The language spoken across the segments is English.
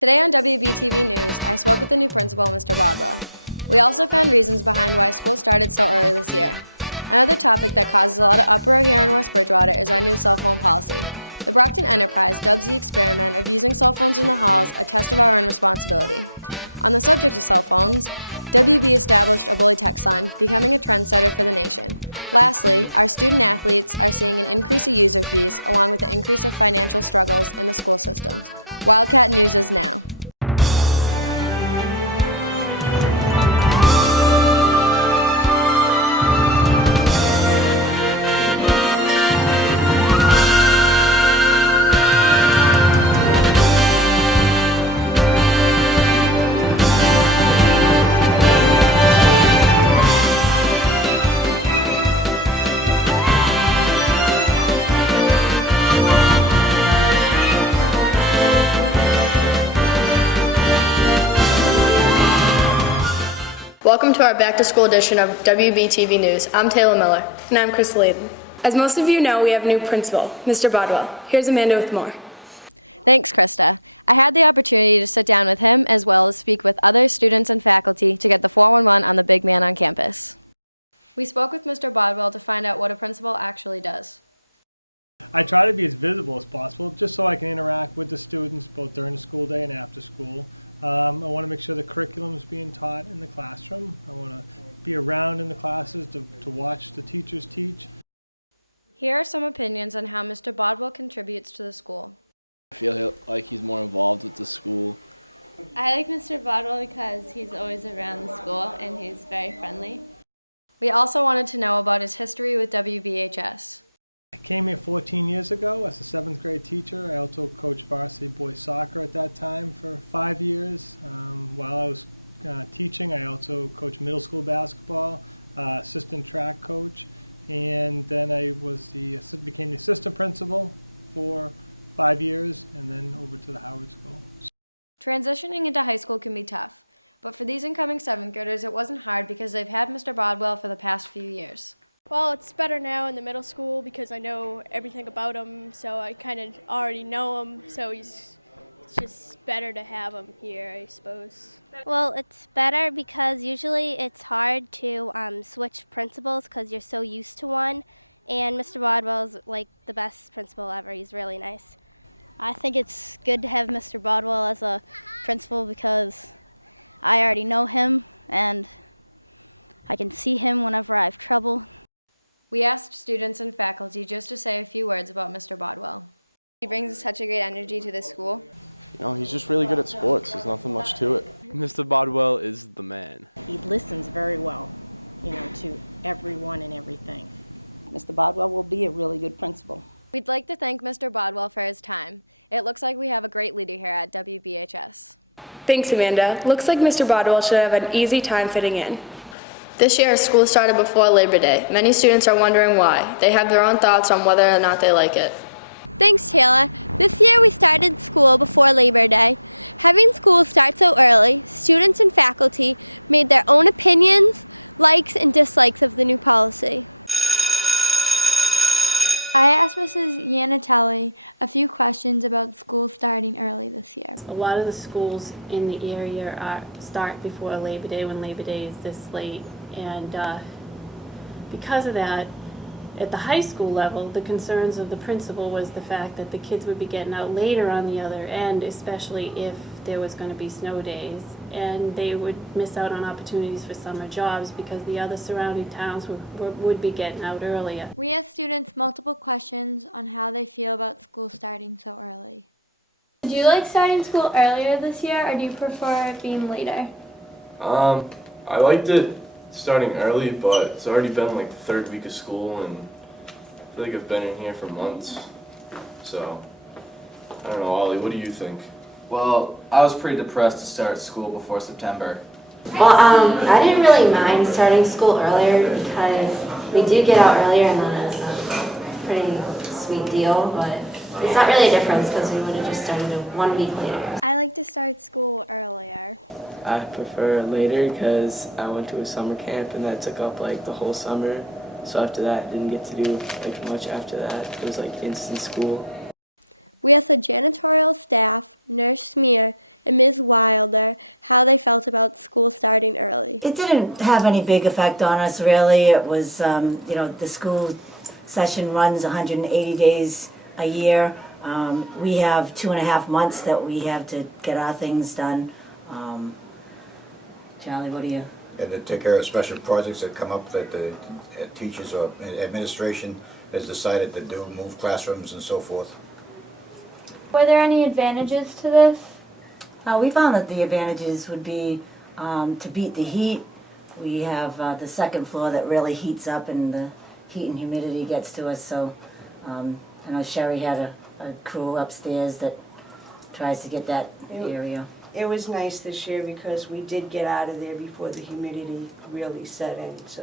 Today on WBTV News, I spoke with the new principal, Mr. Bodwell. We also found reasons behind why school started so early this year. Another topic that causes a lot of uproar here in West Bridgewater is our new cell phone policy. The Brockton Enterprise dubs the experiment of using cell phones in the halls a test of our own responsibility. On the subject of cell phones, WB established a bully text line, becoming a trendsetter for the nation. Lastly, our student athletes are seeing an increase of user fees along with the increase of financial struggles in the school systems. Wildcat News is now. Welcome to our back-to-school edition of WBTV News. I'm Taylor Miller. And I'm Chris Layden. As most of you know, we have a new principal, Mr. Bodwell. Here's Amanda with more. Thanks, Krista. I had the opportunity to sit down with him as well as speak with other students and faculty to get the 411 on the big man on campus. We spoke with Mr. Bodwell to find out what a principal actually does. I try to be as visible as possible just so I can interact with the students both during the school day and after school. I want to make sure the curriculum is being taught in the classroom. I want to be around in the classes to watch the teachers teach. Here are some opinions on how Mr. Bodwell contributes to the school. I feel like he's more involved with the school. I like Mr. Bodwell because he's always around the school and he's very friendly. We also wanted to know about his history with WBHS. I came here 14 years ago as a 7th grade teacher. I also coached varsity boys soccer at that time for 5 years. While I was teaching, I also coached middle school basketball, assistant track coach, and then I became the assistant principal for 5 years, and then over to the Howard School. Transitioning into high school can be tough, but for these incoming 7th graders, it wasn't hard because they've had Mr. Bodwell for the past few years. Well, it's better now in the middle school because I know everything about him, so I kind of already know him, so it's just better to have him here, I suppose. Well, it's better because usually it's hard to switch principals because you're so used to one, and Mr. Bodwell's like the best principal ever. He's really nice. I think it's good to have Mr. Bodwell as a principal because I already know him and I can see him whenever I have trouble. We asked students and faculty just to say a few words about Mr. Bodwell. He brings such a great energy to the school. You know, he's just really good at sports. There's nothing much to it. Mr. Bodwell is the man. He listens very well, to everyone and everything. Mr. Bodwell will be a really good principal. We'd like to thank Mr. Bodwell for his time. It looks like we have a great leader here at WBHS. Thanks, Amanda. Looks like Mr. Bodwell should have an easy time fitting in. This year, school started before Labor Day. Many students are wondering why. They have their own thoughts on whether or not they like it. Thanks, Taylor. This year we started school before Labor Day. Having school start so early, students and faculty made their own opinions, likes, and dislikes of the new policy. I asked Mrs. Yanatelli a few questions about school starting early this year. A lot of the schools in the area start before Labor Day when Labor Day is this late, and because of that, at the high school level, the concerns of the principal was the fact that the kids would be getting out later on the other end, especially if there was going to be snow days, and they would miss out on opportunities for summer jobs because the other surrounding towns would be getting out earlier. We asked students multiple questions on how they feel about school starting so early. Did you like starting school earlier this year, or do you prefer it being later? I liked it starting early, but it's already been like the 3rd week of school, and I feel like I've been in here for months. So, I don't know, Ollie, what do you think? Well, I was pretty depressed to start school before September. Well, I didn't really mind starting school earlier because we do get out earlier and then it's a pretty sweet deal, but it's not really a difference because we would have just started 1 week later. I like to start school earlier. I prefer later because I went to a summer camp and that took up like the whole summer. So after that, didn't get to do like much after that. It was like instant school. We asked the janitorial staff, Nurse Smear, and Ms. Wilder how they felt about school starting early. It didn't have any big effect on us, really. It was, the school session runs 180 days a year. We have 2.5 months that we have to get our things done. Charlie, what do you? And to take care of special projects that come up that the teachers or administration has decided to do, move classrooms and so forth. Were there any advantages to this? We found that the advantages would be to beat the heat. We have the second floor that really heats up and the heat and humidity gets to us. So I know Sherry had a crew upstairs that tries to get that area. It was nice this year because we did get out of there before the humidity really set in, so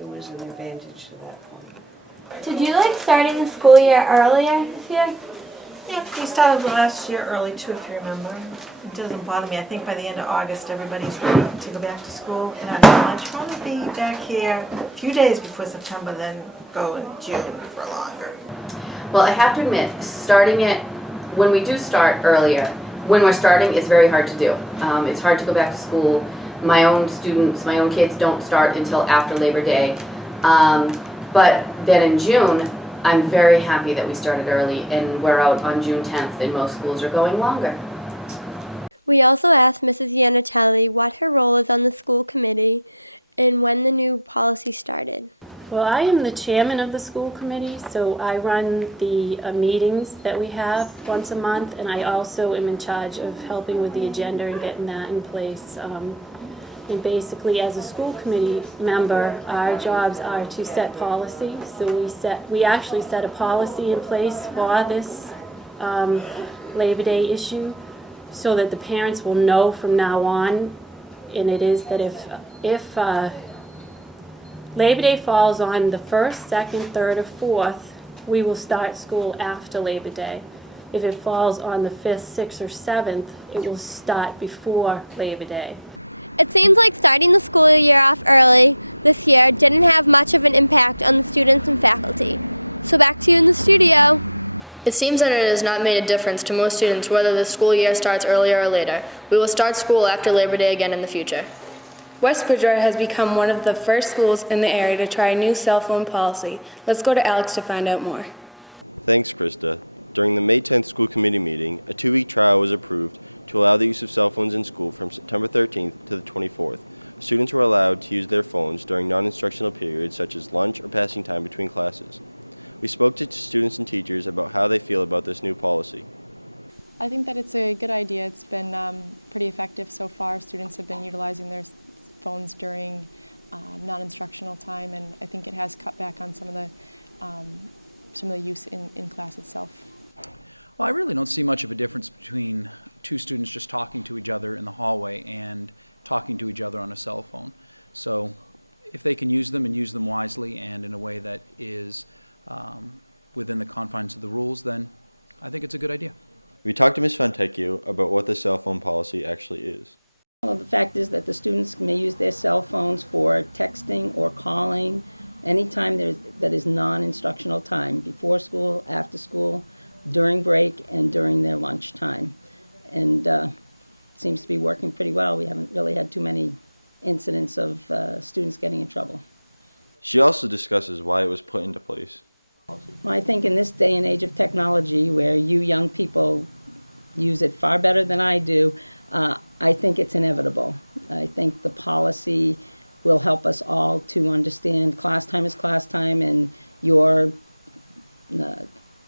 it was an advantage to that point. Did you like starting the school year earlier this year? Yeah, we started last year early too, if you remember. It doesn't bother me. I think by the end of August, everybody's ready to go back to school. And I'd much rather be back here a few days before September than go in June for longer. Well, I have to admit, starting it, when we do start earlier, when we're starting, it's very hard to do. It's hard to go back to school. My own students, my own kids don't start until after Labor Day. But then in June, I'm very happy that we started early and we're out on June 10th and most schools are going longer. We also asked Mrs. Yanatelli what her role is on the school committee and when the new policy started. Well, I am the chairman of the school committee, so I run the meetings that we have once a month, and I also am in charge of helping with the agenda and getting that in place. And basically, as a school committee member, our jobs are to set policy. So we actually set a policy in place for this Labor Day issue, so that the parents will know from now on. And it is that if Labor Day falls on the 1st, 2nd, 3rd, or 4th, we will start school after Labor Day. If it falls on the 5th, 6th, or 7th, it will start before Labor Day. It seems like starting the school year off early this year didn't have much of an impact on the students and faculty. So back to you in the studio. It seems that it has not made a difference to most students whether the school year starts earlier or later. We will start school after Labor Day again in the future. West Bridgewater has become one of the first schools in the area to try a new cell phone policy. Let's go to Alex to find out more. Thanks, Krista. During the May 10th school committee meeting, a 2-week trial was approved to allow the use of cell phones in school from September 13th to the 24th. Students were allowed to use their phones during non-instructional periods such as lunch or passing time between classes. We spoke to students and teachers about how they feel about this new policy. I think that it's a good idea. It's been pretty effective so far. Students have been utilizing their phones during non-instructional time, and I think it has cut back on some of the use in class itself. Well, I really don't see much of a difference between two students just talking to each other in the hallway and talking to each other on a cell phone. So if they can use them and use them wisely and in a way that is within the confines of the rules, then I think it's a good idea. We talked to Ms. Fontecchio about what the cell phone policy actually is. Well, the fact is that the students may use their cell phones for texting or calling anytime that is non-instructional time, before school, after school, during break, and during their lunch time. And it seems to be working pretty well. We haven't really had too many incidents of students getting in trouble. She also discusses why it was put into place. Well, I think in this day and age of technology, where you young people use it far better than I do, I think it's inevitable. I think the policy will help us all to understand class time is class time, and your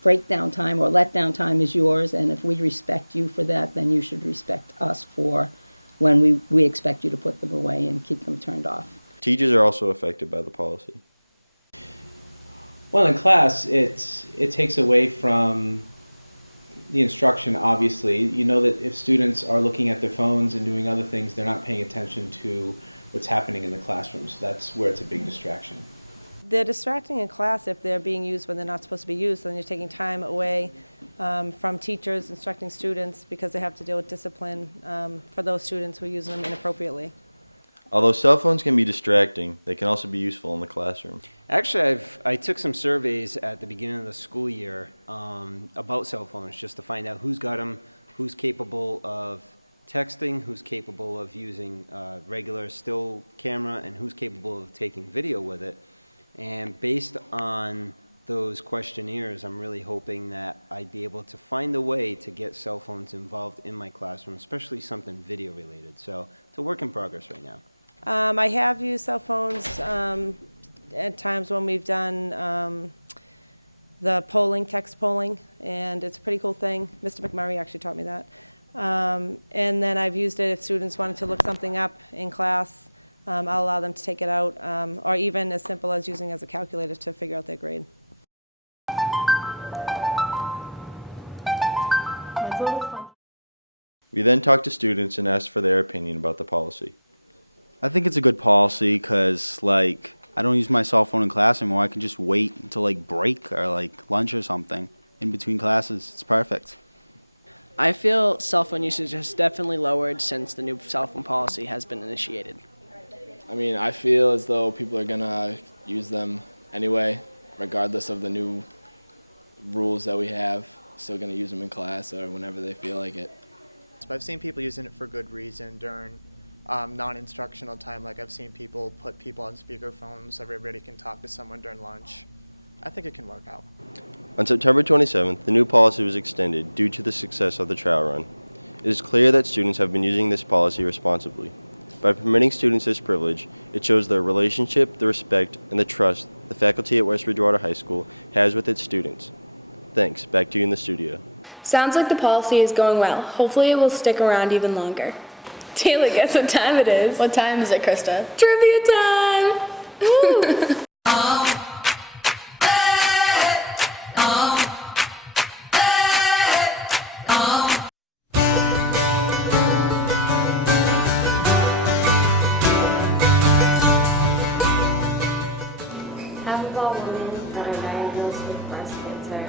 breakdown time or letdown time is yours, and if we respect you for that, then you should respect us for when we expect you to put them away and keep them turned off. Teachers are also affected by the policy. Well, in class, it takes away from the instruction, obviously. You know that if students are looking at their phones and doing other things, they're not paying attention to what's happening in the classrooms. That's where it's a big distraction. They're distracting in class if they're being used when they're not supposed to be used, and you're taking time away from teachers instructing students because they have to deal with discipline for those students who use them inappropriately. Although cell phones can be distracting, they can also be useful in the classroom. Actually, I took some surveys at the beginning of the school year about cell phones just to find out who's got them, who's capable of texting, who's capable of using regular still camera, and who's capable of taking video with it. And based on those questionnaires, I'm really hoping that I'd be able to find a way to get cell phones involved in my classroom, especially something video related. So it's a work in progress right now. I have used cell phones at times when we've done the polling, text polling, and it's a pretty cool thing. Mr. McMurray actually taught me that. And then I've used it if students wanted to look something up in class. I'll allow them to take it out, or even as simple as using it as a calculator to figure out their grade. We then talked to students and asked for their opinion about the policy. I think it's a good policy because, like, I don't use my cell phone in class anymore. I can just wait until, like, break or, like, lunch or something in between classes. It's perfect. I feel cell phone usage has definitely lowered since the new cell phone policy has been initiated. I mean, I feel as though people are going to use them anyway, regardless of the new rules that we have. Still going to use them in class or whenever they feel like it. But I've seen people using it for good reason during non-instructional time. Like I've seen people put people on speakerphones so everybody can talk to someone during lunch. I think it can work out. On September 27th, the new policy was extended due to the success of the trial run. It is clear that students have been using this policy responsibly. By permitting students this privilege, it shows the relationship, the respect, and the trust the faculty at West Bridgewater High School has with its students. Thanks. Back to you in the studio. Sounds like the policy is going well. Hopefully it will stick around even longer. Taylor, guess what time it is? What time is it, Krista? Trivia time! Woo! Half of all women that are diagnosed with breast cancer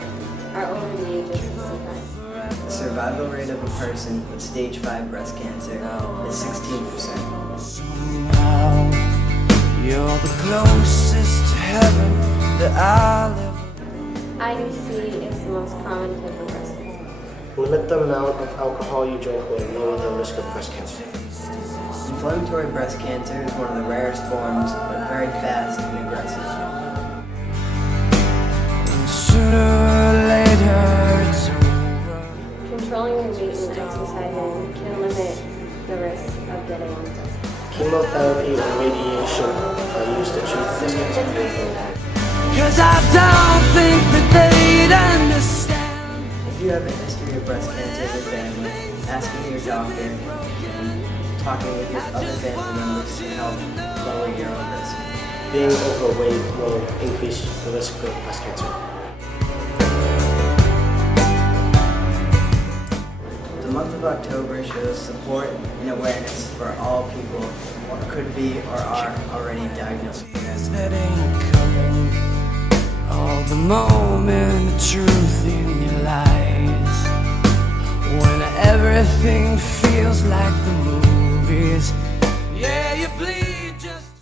are over the age of 65. The survival rate of a person with stage 5 breast cancer is 16%. You're the closest to heaven that I'll ever. IUC is the most common type of breast cancer. Limit the amount of alcohol you drink will lower the risk of breast cancer. Inflammatory breast cancer is one of the rarest forms, but very fast and aggressive. Sooner or later, it's Controlling your weight and exercising can limit the risk of getting breast Chemotherapy and radiation are used to treat breast cancer. 'cause I don't think that they'd understand. If you have a history of breast cancer in your family, asking your doctor and talking with your other family members can help lower your own risk. Being overweight will increase the risk of breast cancer. The month of October shows support and awareness for all people who could be or are already diagnosed. That ain't coming. All the moment of truth in your lies. When everything feels like the movies.